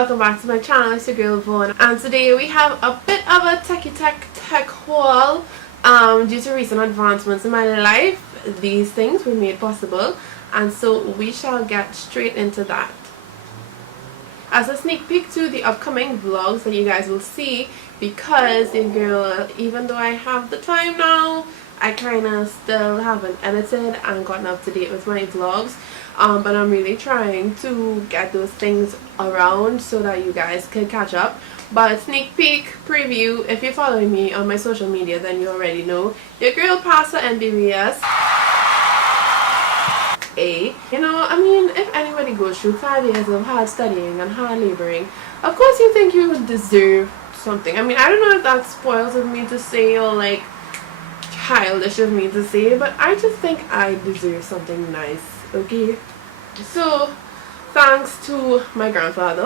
welcome back to my channel. It's your girl Vaughn, and today we have a bit of a tech haul. Due to recent advancements in my life, these things were made possible, and so we shall get straight into that. As a sneak peek to the upcoming vlogs that you guys will see, because your girl, even though I have the time now, I kind of still haven't edited and gotten up to date with my vlogs. But I'm really trying to get those things around so that you guys can catch up. But sneak peek preview, if you're following me on my social media, then you already know your girl passed the MBBS. You know, I mean, if anybody goes through 5 years of hard studying and hard laboring, of course you think you would deserve something. I mean, I don't know if that's spoils of me to say or like childish of me to say, but I just think I deserve something nice. Okay, so thanks to my grandfather,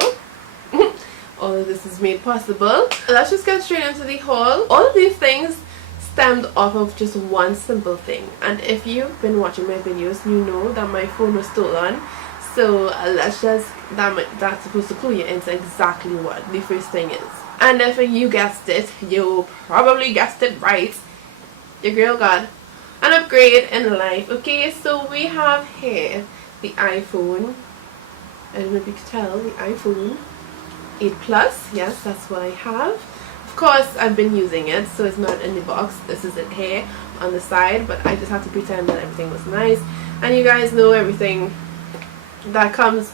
all of this is made possible. Let's just get straight into the haul. All of these things stemmed off of just one simple thing, and if you've been watching my videos, you know that my phone was stolen. So let's just, that's supposed to clue you into exactly what the first thing is. And if you guessed it, you probably guessed it right. Your girl got an upgrade in life. Okay, so we have here the iPhone. I don't know if you can tell, the iPhone 8 Plus. Yes, that's what I have. Of course, I've been using it, so it's not in the box. This is it here on the side, but I just have to pretend that everything was nice. And you guys know everything that comes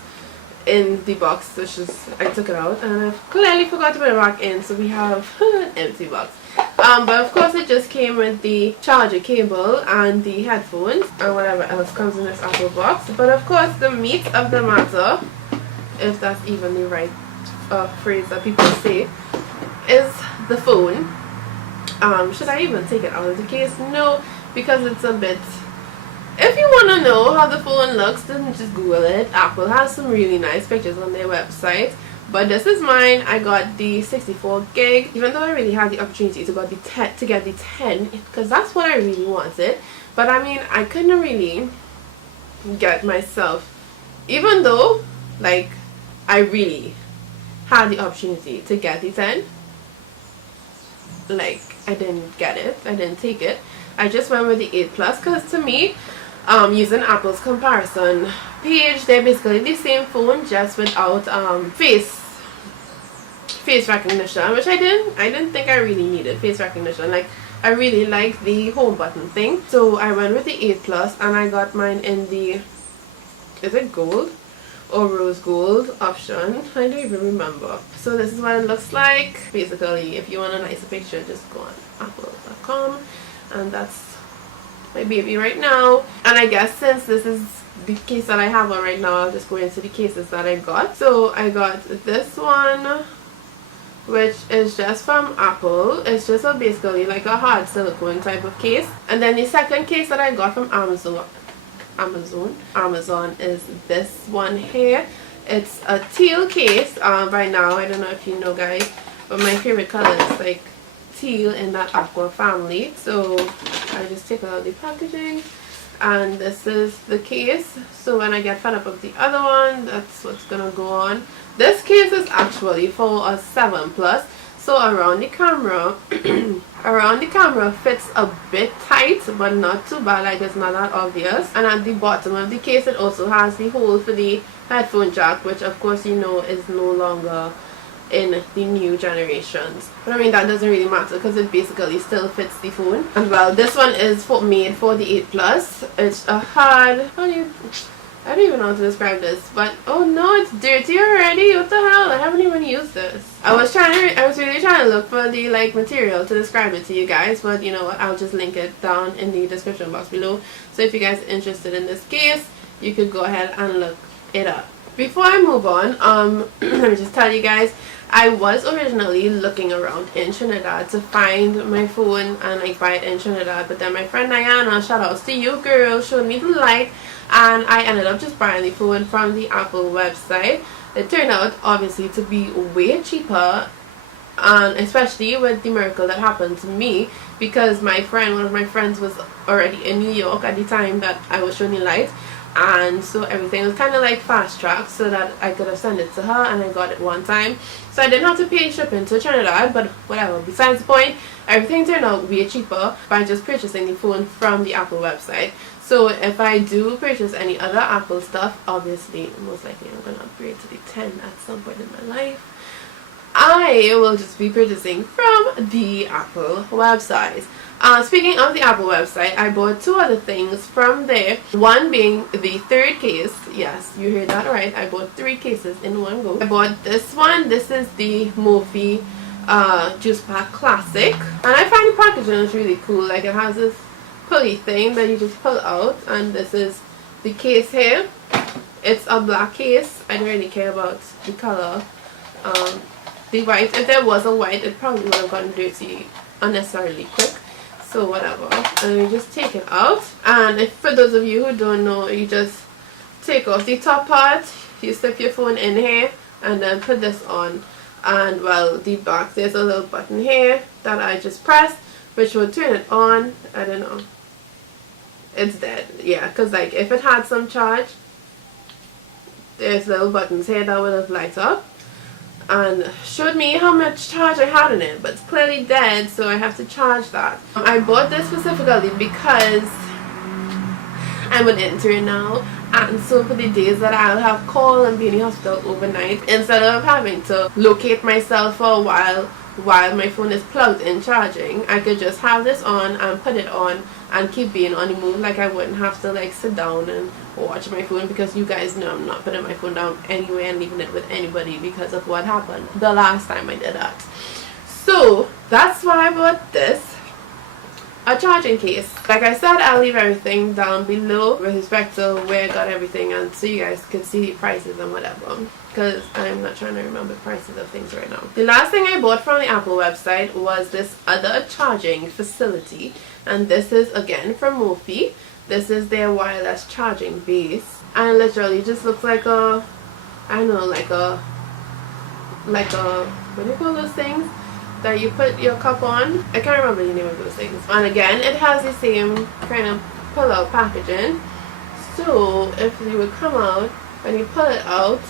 in the box, which is, I took it out and I've clearly forgot to put it back in, so we have an empty box. But of course it just came with the charger cable and the headphones and whatever else comes in this Apple box. But of course the meat of the matter, if that's even the right phrase that people say, is the phone. Should I even take it out of the case? No, because it's a bit... If you want to know how the phone looks, then just Google it. Apple has some really nice pictures on their website. But this is mine. I got the 64 gig, even though I really had the opportunity to get the 10, because that's what I really wanted. But I mean, I couldn't really get myself, even though like I really had the opportunity to get the 10, like I didn't get it. I didn't take it. I just went with the 8 Plus because to me, using Apple's comparison page, they're basically the same phone, just without face recognition, which I didn't think I really needed face recognition. Like, I really like the home button thing, so I went with the 8 Plus, and I got mine in the, is it gold or rose gold option? I don't even remember. So this is what it looks like. Basically, if you want a nicer picture, just go on apple.com, and that's my baby right now. And I guess since this is the case that I have on right now, I'll just go into the cases that I got. So I got this one, which is just from Apple. It's just basically like a hard silicone type of case. And then the second case that I got from Amazon is this one here. It's a teal case. Right now, I don't know if you know, guys, but my favorite color is like teal in that aqua family. So I just take out the packaging, and this is the case. So when I get fed up of the other one, that's what's gonna go on. This case is actually for a 7 Plus, so around the camera fits a bit tight, but not too bad, like it's not that obvious. And at the bottom of the case, it also has the hole for the headphone jack, which of course you know is no longer in the new generations. But I mean, that doesn't really matter because it basically still fits the phone. And well, this one is made for the 8 Plus. It's a hard, I don't even know how to describe this, but oh no, it's dirty already. What the hell? I haven't even used this. I was really trying to look for the like material to describe it to you guys, but you know what, I'll just link it down in the description box below. So if you guys are interested in this case, you could go ahead and look it up. Before I move on, let me just tell you guys, I was originally looking around in Trinidad to find my phone and like buy it in Trinidad, but then my friend Diana, shout outs to you girl, showed me the light, and I ended up just buying the phone from the Apple website. It turned out obviously to be way cheaper, and especially with the miracle that happened to me, because one of my friends was already in New York at the time that I was showing the light, and so everything was kind of like fast tracked so that I could have sent it to her, and I got it one time, so I didn't have to pay shipping to Trinidad. But whatever, besides the point, everything turned out way cheaper by just purchasing the phone from the Apple website. So if I do purchase any other Apple stuff, obviously most likely I'm going to upgrade to the 10 at some point in my life, I will just be purchasing from the Apple website. Speaking of the Apple website, I bought two other things from there. One being the third case. Yes, you heard that right. I bought 3 cases in one go. I bought this one. This is the Morphe Juice Pack Classic. And I find the packaging is really cool. Like, it has this pulley thing that you just pull out. And this is the case here. It's a black case. I don't really care about the color. The white, if there was a white, it probably would have gotten dirty unnecessarily quick. So whatever. And you just take it out. And if, for those of you who don't know, you just take off the top part, you slip your phone in here, and then put this on. And well, the back, there's a little button here that I just pressed, which will turn it on. I don't know. It's dead. Yeah, because like if it had some charge, there's little buttons here that would have lighted up and showed me how much charge I had in it, but it's clearly dead, so I have to charge that. I bought this specifically because I'm an intern now, and so for the days that I'll have call and be in the hospital overnight, instead of having to locate myself for a while my phone is plugged in charging, I could just have this on and put it on and keep being on the move. Like, I wouldn't have to like sit down and watch my phone, because you guys know I'm not putting my phone down anywhere and leaving it with anybody because of what happened the last time I did that. So that's why I bought this, a charging case. Like I said, I'll leave everything down below with respect to where I got everything, and so you guys can see the prices and whatever, because I'm not trying to remember prices of things right now. The last thing I bought from the Apple website was this other charging facility, and this is again from Morphe. This is their wireless charging base, and literally just looks like a, I don't know, like a, what do you call those things that you put your cup on? I can't remember the name of those things. And again, it has the same kind of pull out packaging. So if you would come out and you pull it out,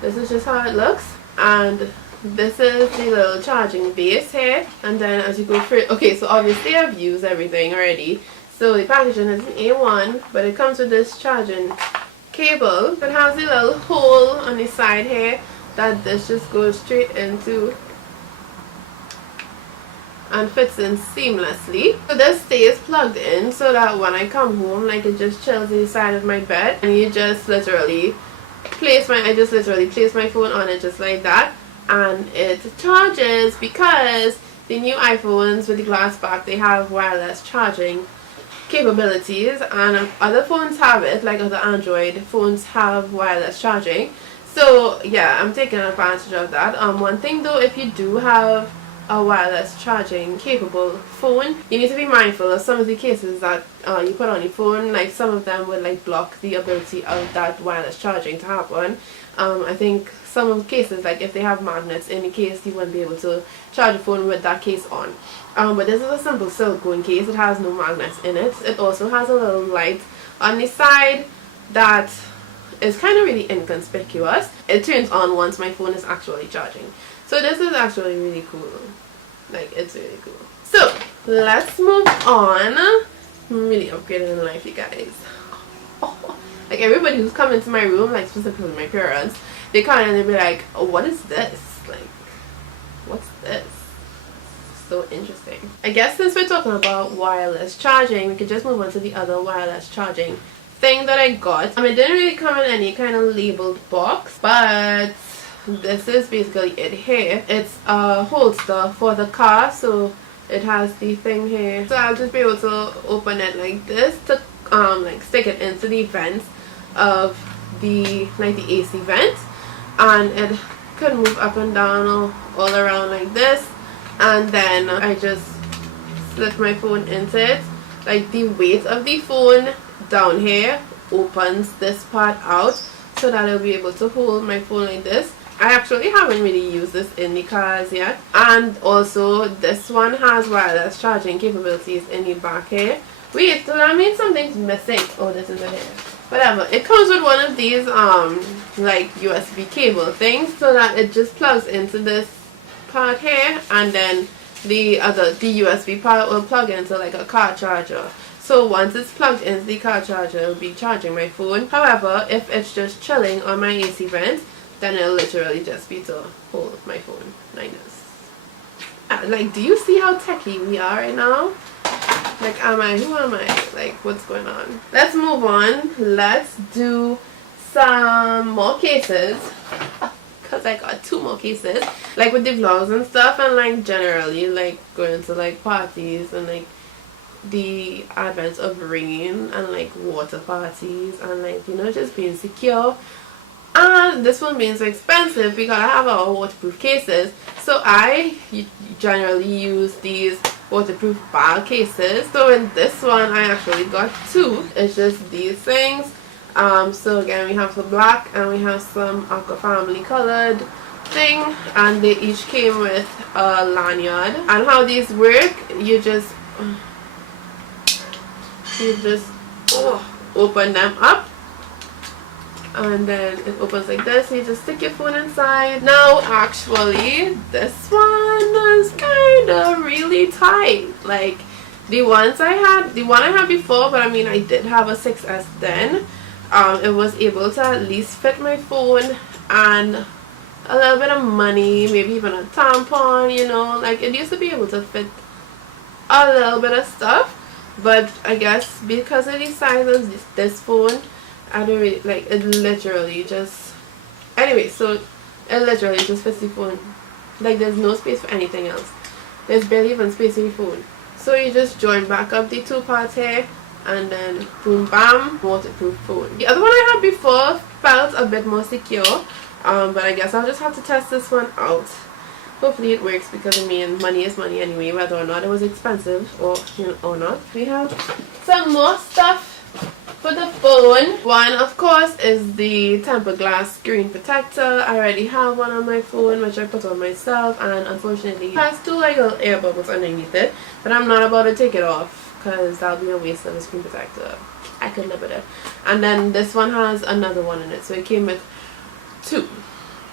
this is just how it looks. And this is the little charging base here. And then as you go through, okay, so obviously I've used everything already. So the packaging is an A1, but it comes with this charging cable. It has a little hole on the side here that this just goes straight into and fits in seamlessly. So this stays plugged in so that when I come home, like, it just chills inside of my bed, and you just literally place my, I just literally place my phone on it just like that, and it charges, because the new iPhones with the glass back, they have wireless charging capabilities, and other phones have it, like other Android phones have wireless charging. So yeah, I'm taking advantage of that. One thing though, if you do have a wireless charging capable phone, you need to be mindful of some of the cases that you put on your phone. Like, some of them would like block the ability of that wireless charging to happen. I think some of the cases, like if they have magnets in the case, you wouldn't be able to charge your phone with that case on. But this is a simple silicone case. It has no magnets in it. It also has a little light on the side that is kind of really inconspicuous. It turns on once my phone is actually charging. So this is actually really cool. Like, it's really cool. So let's move on. I'm really upgrading in life, you guys. Like, everybody who's come into my room, like specifically my parents, they come in and they be like, oh, what is this? Like, what's this? So interesting. I guess since we're talking about wireless charging, we could just move on to the other wireless charging thing that I got. It didn't really come in any kind of labeled box, but this is basically it here. It's a holster for the car, so it has the thing here. So I'll just be able to open it like this to like stick it into the vents of the, like, the AC vent, and it could move up and down all around like this. And then I just slip my phone into it. Like, the weight of the phone down here opens this part out so that I'll be able to hold my phone like this. I actually haven't really used this in the cars yet. And also this one has wireless charging capabilities in the back here. Wait, so that means something's missing. Oh, this is it here. whatever. It comes with one of these like USB cable things, so that it just plugs into this part here, and then the USB part will plug into like a car charger. So once it's plugged into the car charger, it'll be charging my phone. However, if it's just chilling on my AC vent, then it'll literally just be to hold my phone like this. Like, do you see how techy we are right now? Like, who am I? Like, what's going on? Let's move on. Let's do some more cases. Because I got 2 more cases. Like with the vlogs and stuff, and like generally like going to like parties and like the advent of rain and like water parties and like, you know, just being secure. And this one being so expensive, we gotta have our waterproof cases. So I generally use these waterproof bag cases. So in this one I actually got 2. It's just these things. So again, we have some black and we have some Aqua Family colored thing, and they each came with a lanyard. And how these work, you just open them up, and then it opens like this. You just stick your phone inside. Now actually this one is kind of really tight. Like the one I had before, but I mean I did have a 6S then. It was able to at least fit my phone and a little bit of money, maybe even a tampon, you know, like it used to be able to fit a little bit of stuff. But I guess because of the size of this phone, I don't really, like, it literally just, anyway, so it literally just fits the phone. Like, there's no space for anything else. There's barely even space in the phone. So you just join back up the 2 parts here, and then boom bam, waterproof phone. The other one I had before felt a bit more secure, but I guess I'll just have to test this one out. Hopefully it works, because I mean money is money anyway, whether or not it was expensive or, you know, or not. We have some more stuff for the phone. One of course is the tempered glass screen protector. I already have one on my phone, which I put on myself, and unfortunately it has 2 like little air bubbles underneath it, but I'm not about to take it off because that'll be a waste of a screen protector. I could live with it. And then this one has another one in it, so it came with 2.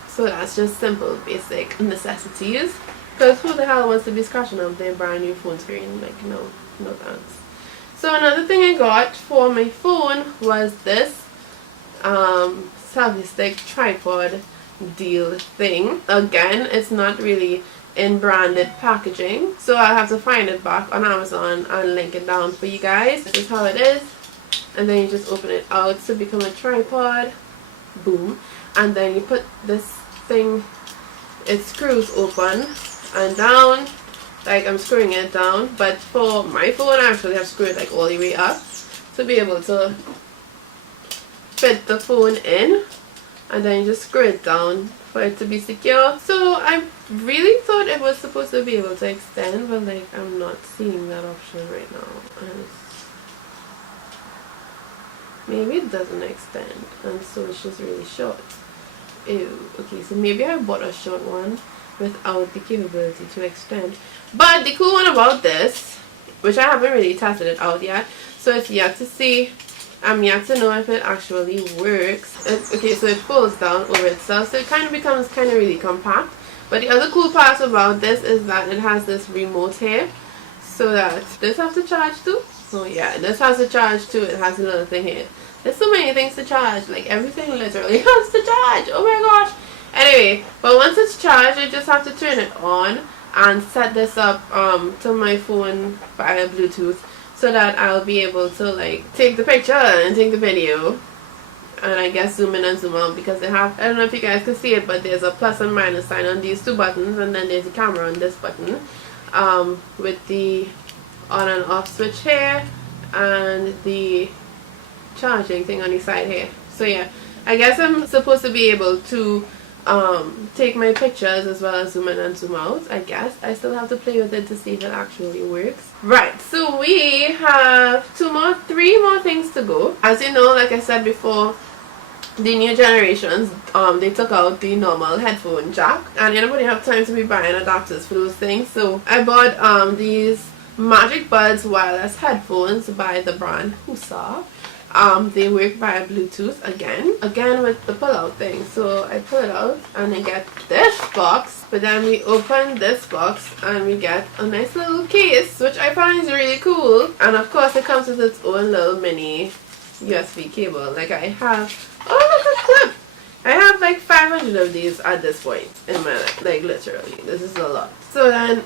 So that's just simple, basic necessities. Because who the hell wants to be scratching up their brand new phone screen? Like, no thanks. So another thing I got for my phone was this selfie stick tripod deal thing. Again, it's not really in branded packaging, so I'll have to find it back on Amazon and link it down for you guys. This is how it is, and then you just open it out to become a tripod. Boom. And then you put this thing, it screws open and down, like I'm screwing it down, but for my phone I actually have screwed like all the way up to be able to fit the phone in, and then you just screw it down for it to be secure. So I really thought it was supposed to be able to extend, but like I'm not seeing that option right now. And maybe it doesn't extend, and so it's just really short. Ew. Okay, so maybe I bought a short one without the capability to extend. But the cool one about this, which I haven't really tested it out yet, so it's yet to see, I'm yet to know if it actually works. Okay, so it folds down over itself, so it kind of becomes kind of really compact. But the other cool part about this is that it has this remote here, so that this has to charge too. Oh yeah, this has to charge too. It has a little thing here. There's so many things to charge, like everything literally has to charge. Oh my gosh. Anyway, but once it's charged, I just have to turn it on and set this up to my phone via Bluetooth, so that I'll be able to like take the picture and take the video, and I guess zoom in and zoom out, because they have, I don't know if you guys can see it, but there's a plus and minus sign on these 2 buttons, and then there's a camera on this button with the on and off switch here and the charging thing on the side here. So yeah, I guess I'm supposed to be able to take my pictures as well as zoom in and zoom out. I guess I still have to play with it to see if it actually works. Right, so we have 3 more things to go. As you know, like I said before, the new generations, they took out the normal headphone jack, and anybody have time to be buying adapters for those things. So I bought these Magic Buds wireless headphones by the brand Husa They work via Bluetooth again with the pull out thing. So I pull it out and I get this box, but then we open this box and we get a nice little case, which I find is really cool. And of course it comes with its own little mini USB cable. Like I have, oh look, a clip. I have like 500 of these at this point in my life, like literally. This is a lot. So then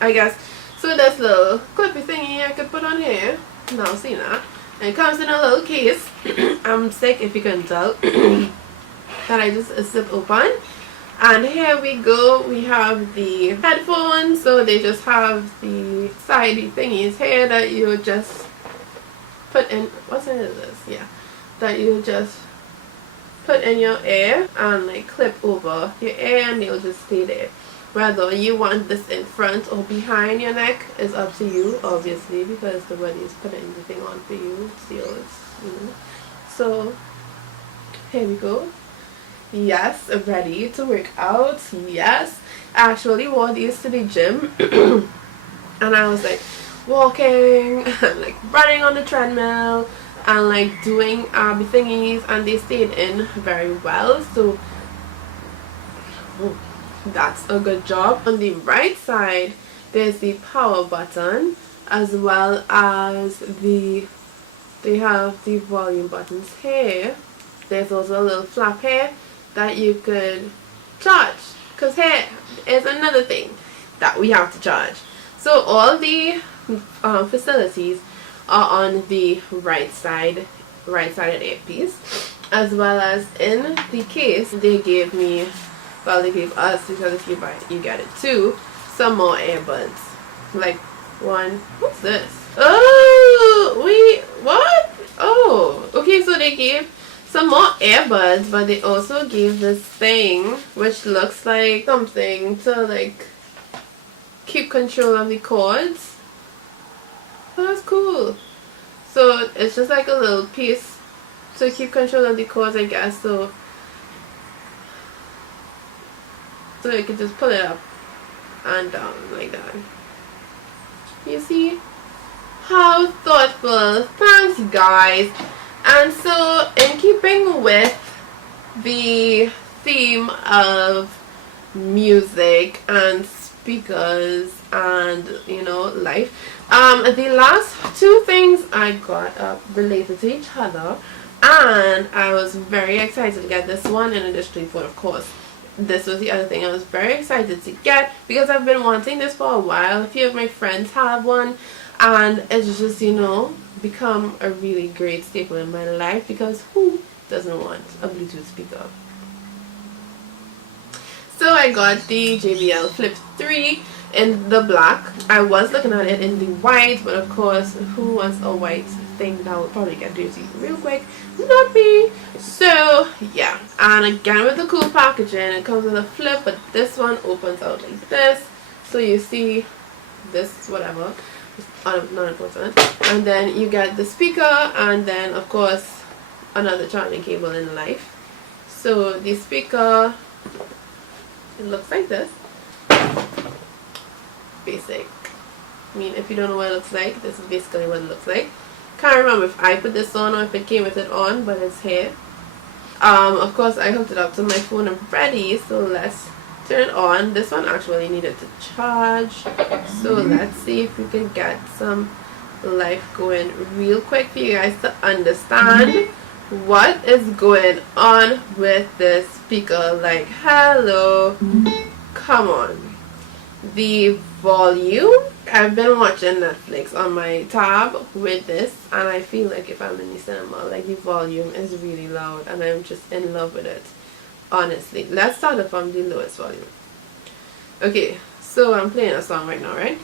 I guess, so this little clippy thingy I could put on here. Now see that. And it comes in a little case. I'm sick if you can tell. That I just zip open. And here we go. We have the headphones. So they just have the sidey thingies here that you just put in. What size is this? Yeah. That you just put in your ear and like clip over your ear and they'll just stay there. Whether you want this in front or behind your neck is up to you, obviously, because the one is putting the thing on for you. Still, So here we go. Yes, ready to work out. Yes, I actually wore these to the gym, and I was like walking, and like running on the treadmill, and like doing thingies, and they stayed in very well. So. That's a good job. On the right side there's the power button, as well as they have the volume buttons here. There's also a little flap here that you could charge, because here is another thing that we have to charge. So all the facilities are on the right side of the earpiece, as well as in the case they gave me, well, they gave us, because if you buy it you get it too, some more earbuds. Like one, what's this? Oh wait, what? Oh, okay, so they gave some more earbuds, but they also gave this thing which looks like something to like keep control of the cords. Oh, that's cool. So it's just like a little piece to keep control of the cords, I guess. So you can just pull it up and down like that. You see? How thoughtful. Thanks, guys. And so, in keeping with the theme of music and speakers and, life, the last two things I got up related to each other, and I was very excited to get this one in addition to, of course, this was the other thing I was very excited to get, because I've been wanting this for a while. A few of my friends have one, and it's just, become a really great staple in my life, because who doesn't want a Bluetooth speaker? So I got the JBL Flip 3 in the black. I was looking at it in the white, but of course, who wants a white thing that will probably get dirty real quick? Not me. So yeah, and again with the cool packaging, it comes with a flip, but this one opens out like this, so you see this, whatever, it's not important, and then you get the speaker, and then of course another charging cable in life. So the speaker, it looks like this. Basic. I mean, if you don't know what it looks like, this is basically what it looks like. Can't remember if I put this on or if it came with it on, but it's here. Of course I hooked it up to my phone already, so let's turn it on. This one actually needed to charge, so let's see if we can get some life going real quick for you guys to understand what is going on with this speaker. Like, hello, come on. The volume, I've been watching Netflix on my tab with this, and I feel like if I'm in the cinema, like the volume is really loud, and I'm just in love with it, honestly. Let's start it from the lowest volume. Okay, so I'm playing a song right now, right?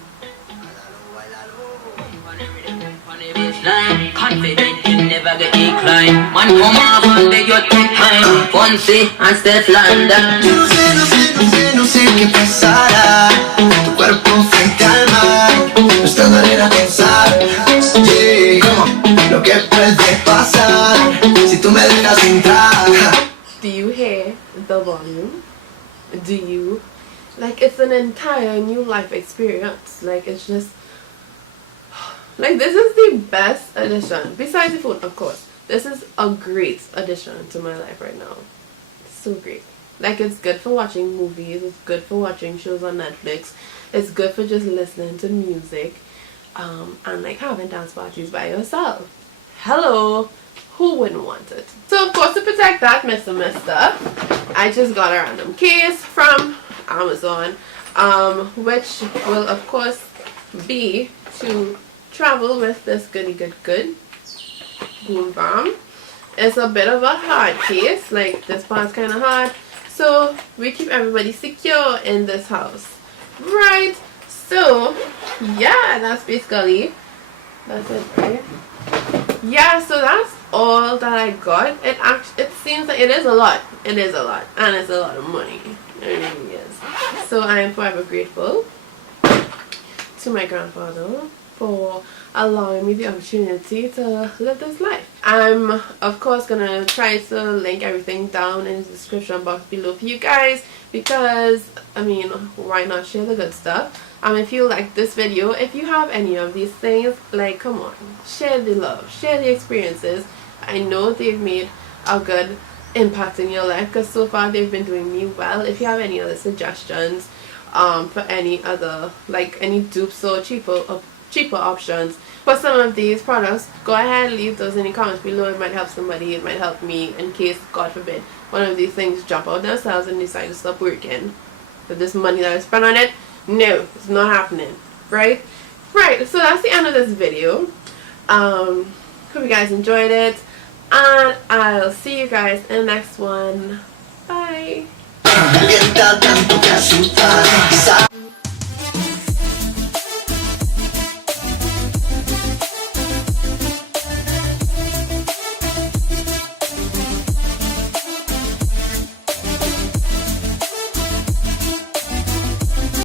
Confident you never get declined. Man come off and beg your take time. Fonse and Stefan. No sé qué pasará. Tu cuerpo frente al mar. Nuestra manera de pensar. Yeah. Lo que puede pasar si tú me dejas entrar. Do you hear the volume? Do you? Like, it's an entire new life experience. Like, it's just, Like, this is the best addition, besides the food, of course. This is a great addition to my life right now. So great. Like, it's good for watching movies, it's good for watching shows on Netflix, it's good for just listening to music, and like having dance parties by yourself. Hello, who wouldn't want it? So of course, to protect that Mr. I just got a random case from Amazon, which will of course be to travel with this goody good boom bam. It's a bit of a hard case, like this part's kind of hard, so we keep everybody secure in this house, right? So yeah, that's basically that's it, right? Yeah, so that's all that I got. It seems like it is a lot, and it's a lot of money. It really is. So I am forever grateful to my grandfather for allowing me the opportunity to live this life. I'm of course gonna try to link everything down in the description box below for you guys, because I mean, why not share the good stuff? If you like this video, if you have any of these things, like, come on, share the love, share the experiences. I know they've made a good impact in your life, because so far they've been doing me well. If you have any other suggestions for any other, like any dupes or cheaper options for some of these products, go ahead, leave those in the comments below. It might help somebody, it might help me, in case, God forbid, one of these things jump out themselves and decide to stop working. But this money that I spent on it, no, it's not happening. Right, so that's the end of this video. Hope you guys enjoyed it, and I'll see you guys in the next one. Bye.